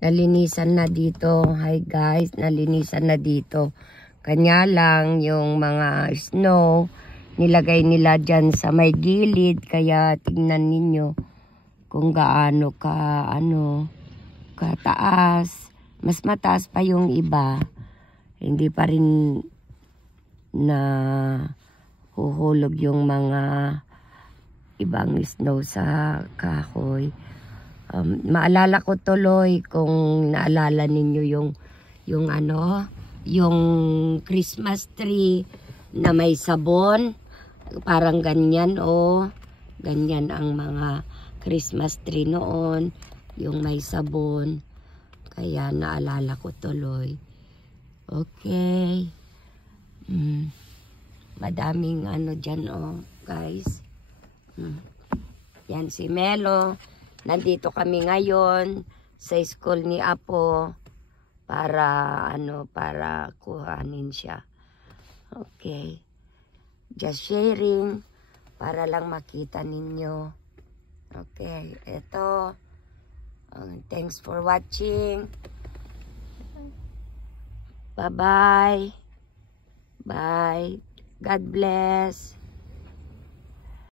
Nalinisan na dito. Hi guys, nalinisan na dito. Kanya lang yung mga snow, nilagay nila dyan sa may gilid. Kaya tingnan ninyo kung gaano kataas. Mas mataas pa yung iba. Hindi pa rin na huhulog yung mga ibang snow sa kahoy. Maalala ko tuloy kung naalala ninyo yung Christmas tree na may sabon, parang ganyan ganyan ang mga Christmas tree noon, yung may sabon, kaya naalala ko tuloy. Okay. Madaming dyan guys. Yan si Melo. Nandito kami ngayon sa school ni Apo para kuhanin siya. Okay. Just sharing para lang makita ninyo. Okay, ito. Thanks for watching. Bye-bye. Bye. God bless.